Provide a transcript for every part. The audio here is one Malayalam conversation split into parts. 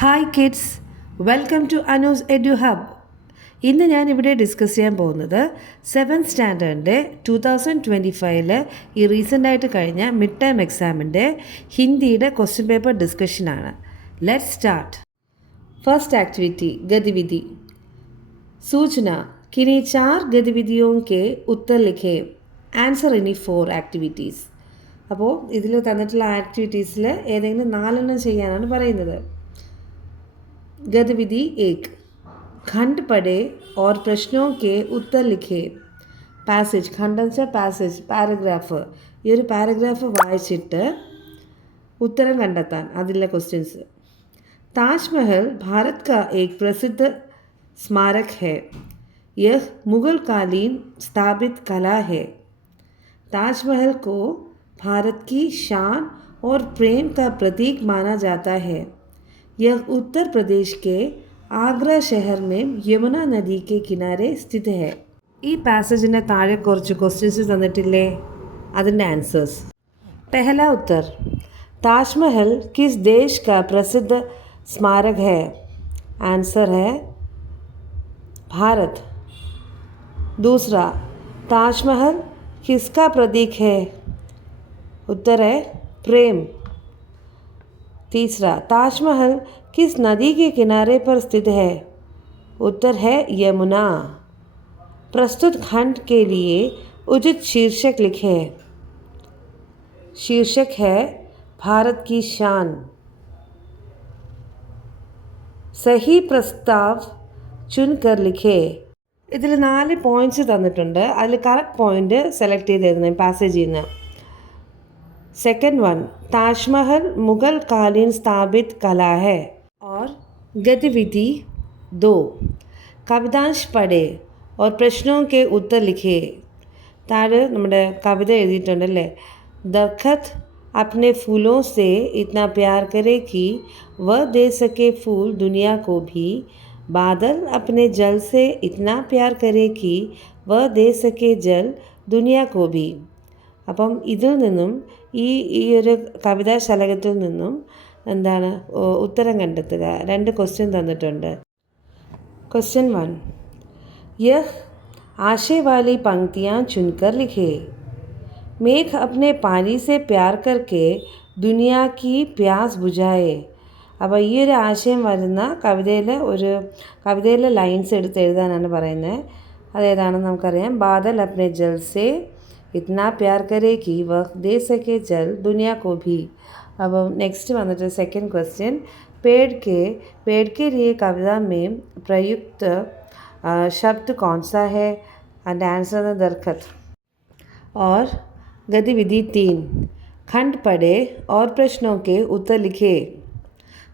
Hi kids, welcome to Anu's edu hub. ഇന്ന് ഞാൻ ഇവിടെ ഡിസ്കസ് ചെയ്യാൻ പോകുന്നത് 7th സ്റ്റാൻഡേർഡിൻ്റെ 2025 ഈ റീസെൻ്റായിട്ട് കഴിഞ്ഞ മിഡ് ടേം എക്സാമിൻ്റെ ഹിന്ദിയുടെ ക്വസ്റ്റ്യൻ പേപ്പർ ഡിസ്കഷനാണ്. Let's start. फर्स्ट एक्टिविटी गतिविधि. सूचना किन्हीं 4 गतिविधियों के उत्तर लिखें. ആൻസർ ഇനി 4 ആക്ടിവിറ്റീസ്. അപ്പോൾ ഇതിൽ തന്നിട്ടുള്ള ആക്ടിവിറ്റീസിൽ ഏതെങ്കിലും 4 ചെയ്യാനാണ് പറയുന്നത്. गतिविधि 1. खंड पढ़े और प्रश्नों के उत्तर लिखे. പാസേജ്, ഖണ്ഡം വെച്ചാൽ പാസേജ്, പാരഗ്രാഫ്. ഈ ഒരു പാരഗ്രാഫ് വായിച്ചിട്ട് ഉത്തരം കണ്ടെത്താൻ അതിലെ ക്വസ്റ്റ്യൻസ്. ताजमहल भारत का एक प्रसिद्ध स्मारक है. यह मुग़ल कालीन स्थापित कला है. ताजमहल को भारत की शान और प्रेम का प्रतीक माना जाता है. यह उत्तर प्रदेश के आगरा शहर में यमुना नदी के किनारे स्थित है. ഈ പാസേജിൻ്റെ താഴെ കുറച്ച് ക്വസ്റ്റ്യൻസ് തന്നിട്ടില്ലേ, അതിൻ്റെ ആൻസേഴ്സ്. पहला उत्तर, ताजमहल किस देश का प्रसिद्ध स्मारक है. आंसर है भारत. दूसरा, ताजमहल किसका प्रतीक है. उत्तर है प्रेम. तीसरा, ताजमहल किस नदी के किनारे पर स्थित है. उत्तर है यमुना. प्रस्तुत खंड के लिए उचित शीर्षक लिखें. शीर्षक है भारत की शान. സഹി പ്രസ്താവ് ചുൻകർ ലിഖേ. ഇതിൽ 4 പോയിൻറ്റ്സ് തന്നിട്ടുണ്ട്. അതിൽ കറക്റ്റ് പോയിൻ്റ് സെലക്ട് ചെയ്തിരുന്നു പാസേജിൽ നിന്ന്. सेकंड वन, ताजमहल मुग़ल कालीन स्थापित कला है. और गतिविधि 2, कवितांश पढ़े और प्रश्नों के उत्तर लिखे. താഴെ നമ്മുടെ കവിത എഴുതിയിട്ടുണ്ടല്ലേ. दरख्त अपने फूलों से इतना प्यार करे कि वह दे सके फूल दुनिया को भी. बादल अपने जल से इतना प्यार करे कि वह दे सके जल दुनिया को भी. അപ്പം ഇതിൽ നിന്നും ഈ ഒരു കവിതാശലകത്തിൽ നിന്നും എന്താണ് ഉത്തരം കണ്ടെത്തുക. 2 ക്വസ്റ്റ്യൻ തന്നിട്ടുണ്ട്. क्वेश्चन 1, यह आशय वाली पंक्तियाँ चुनकर लिखे. मेघ अपने पानी से प्यार करके दुनिया की प्यास बुझाए. അപ്പോൾ ഈ ഒരു ആശയം വരുന്ന കവിതയിലെ ലൈൻസ് എടുത്ത് എഴുതാനാണ് പറയുന്നത്. അതേതാണെന്ന് നമുക്കറിയാം. ബാദൽ അപ്നെ ജൽ സേ इतना प्यार करे कि वह दे सके जल दुनिया को भी. अब नेक्स्ट वന്നിട്ട് सेकंड क्वेश्चन, पेड़ के लिए कविता में प्रयुक्त शब्द कौन सा है. एंड आंसर है दरख्त. और गतिविधि 3, खंड पढ़े और प्रश्नों के उत्तर लिखे.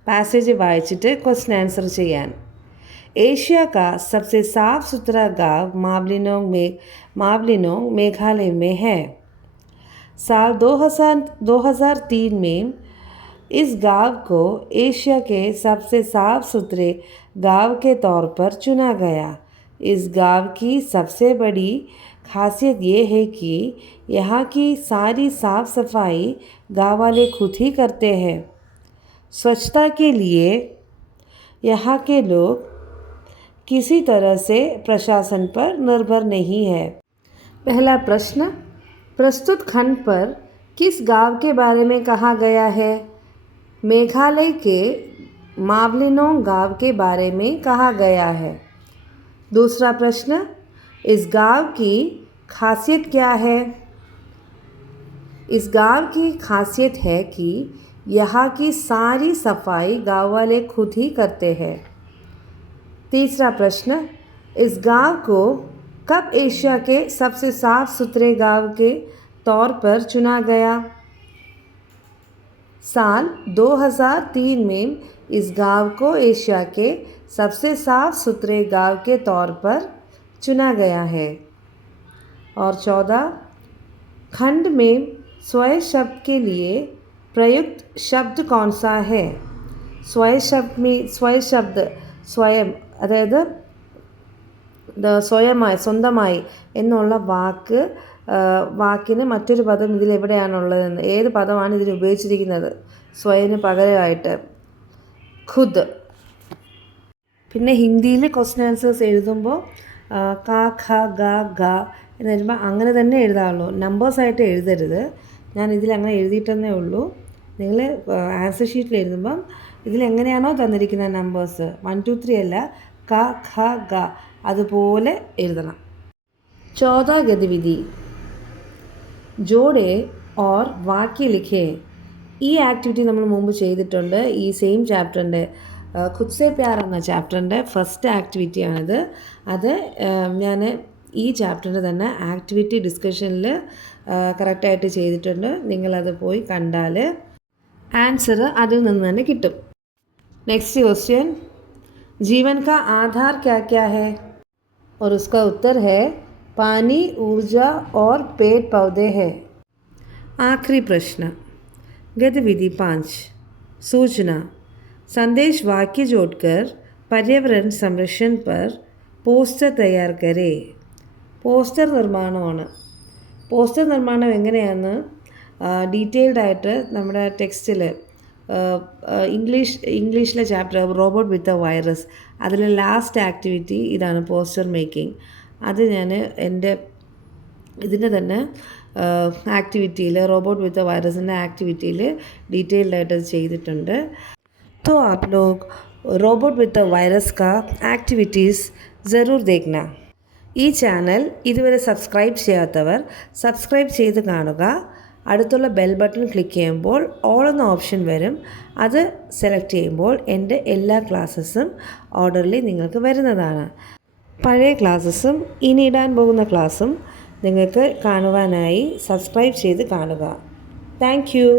പാസേജ് വായിച്ചിട്ട് ക്വസ്റ്റ്യൻ ആൻസർ ചെയ്യാൻ. एशिया का सबसे साफ़ सुथरा गाँव मावलिनोंग मेघालय में है. साल 2003 में इस गाँव को एशिया के सबसे साफ़ सुथरे गाँव के तौर पर चुना गया. इस गाँव की सबसे बड़ी खासियत ये है कि यहाँ की सारी साफ़ सफाई गाँव वाले खुद ही करते हैं. स्वच्छता के लिए यहाँ के लोग किसी तरह से प्रशासन पर निर्भर नहीं है. पहला प्रश्न, प्रस्तुत खंड पर किस गांव के बारे में कहा गया है. मेघालय के मावलिनोंग गांव के बारे में कहा गया है. दूसरा प्रश्न, इस गांव की खासियत क्या है. इस गांव की खासियत है कि यहाँ की सारी सफाई गांव वाले खुद ही करते हैं. तीसरा प्रश्न, इस गांव को कब एशिया के सबसे साफ़ सुथरे गांव के तौर पर चुना गया. साल 2003 में इस गांव को एशिया के सबसे साफ़ सुथरे गांव के तौर पर चुना गया है. और 14, खंड में स्वयं शब्द के लिए प्रयुक्त शब्द कौन सा है. स्वयं शब्द സ്വയം, അതായത് സ്വന്തമായി എന്നുള്ള വാക്കിന് മറ്റൊരു പദം ഇതിലെവിടെയാണുള്ളതെന്ന്, ഏത് പദമാണ് ഇതിൽ ഉപയോഗിച്ചിരിക്കുന്നത് സ്വയന് പകരമായിട്ട്. ഖുദ്. പിന്നെ ഹിന്ദിയിൽ ക്വസ്റ്റ്യൻ ആൻസേഴ്സ് എഴുതുമ്പോൾ ക ഖ ഗ ഗ എന്ന് വരുമ്പോൾ അങ്ങനെ തന്നെ എഴുതാറുള്ളൂ, നമ്പേഴ്സായിട്ട് എഴുതരുത്. ഞാൻ ഇതിലങ്ങനെ എഴുതിയിട്ടെന്നേ ഉള്ളൂ. നിങ്ങൾ ആൻസർ ഷീറ്റിൽ എഴുതുമ്പം ഇതിലെങ്ങനെയാണോ തന്നിരിക്കുന്ന നമ്പേഴ്സ് 1 2 3 അല്ല, ക ഖ ഗ അതുപോലെ എഴുതണം. 14 ഗതിവിധി. ജോഡെ ഓർ വാക്യ ലിഖേ. ഈ ആക്ടിവിറ്റി നമ്മൾ മുമ്പ് ചെയ്തിട്ടുണ്ട്. ഈ സെയിം ചാപ്റ്ററിൻ്റെ ഖുദ് സേ പ്യാർ എന്ന ചാപ്റ്ററിൻ്റെ ഫസ്റ്റ് ആക്ടിവിറ്റിയാണിത്. അത് ഞാൻ ഈ ചാപ്റ്ററിൻ്റെ തന്നെ ആക്ടിവിറ്റി ഡിസ്കഷനിൽ കറക്റ്റായിട്ട് ചെയ്തിട്ടുണ്ട്. നിങ്ങളത് പോയി കണ്ടാൽ ആൻസർ അതിൽ നിന്ന് തന്നെ കിട്ടും. Next question. जीवन का आधार क्या क्या है? और उसका उत्तर है पानी, ऊर्जा और पेड़ पौधे हैं. आखिरी प्रश्न. गतिविधि 5. सूचना. संदेश वाक्य जोड़कर पर्यावरण संरक्षण पर പോസ്റ്റർ തയ്യാർ കരേ. പോസ്റ്റർ നിർമ്മാണമാണ്. പോസ്റ്റർ നിർമ്മാണം എങ്ങനെയാണെന്ന് ഡീറ്റെയിൽഡായിട്ട് നമ്മുടെ ടെക്സ്റ്റിൽ ഇംഗ്ലീഷിലെ chapter robot with a virus, അതിലെ ലാസ്റ്റ് ആക്ടിവിറ്റി ഇതാണ്, പോസ്റ്റർ മേക്കിംഗ്. അത് ഞാൻ എൻ്റെ ഇതിൻ്റെ തന്നെ ആക്ടിവിറ്റിയിൽ റോബോട്ട് വിത്ത് എ വൈറസിൻ്റെ ആക്ടിവിറ്റിയിൽ ഡീറ്റെയിൽഡായിട്ട് അത് ചെയ്തിട്ടുണ്ട്. तो आप लोग रोबोट विद द वायरस का एक्टिविटीज़ ज़रूर देखना. ഈ ചാനൽ ഇതുവരെ സബ്സ്ക്രൈബ് ചെയ്യാത്തവർ സബ്സ്ക്രൈബ് ചെയ്ത് കാണുക. അടുത്തുള്ള ബെൽ ബട്ടൺ ക്ലിക്ക് ചെയ്യുമ്പോൾ ഓൾ എന്ന ഓപ്ഷൻ വരും. അത് സെലക്ട് ചെയ്യുമ്പോൾ എൻ്റെ എല്ലാ ക്ലാസ്സസും ഓർഡറിൽ നിങ്ങൾക്ക് വരുന്നതാണ്. പഴയ ക്ലാസ്സസും ഇനി ഇടാൻ പോകുന്ന ക്ലാസ്സും നിങ്ങൾക്ക് കാണുവാനായി സബ്സ്ക്രൈബ് ചെയ്ത് കാണുക. Thank you.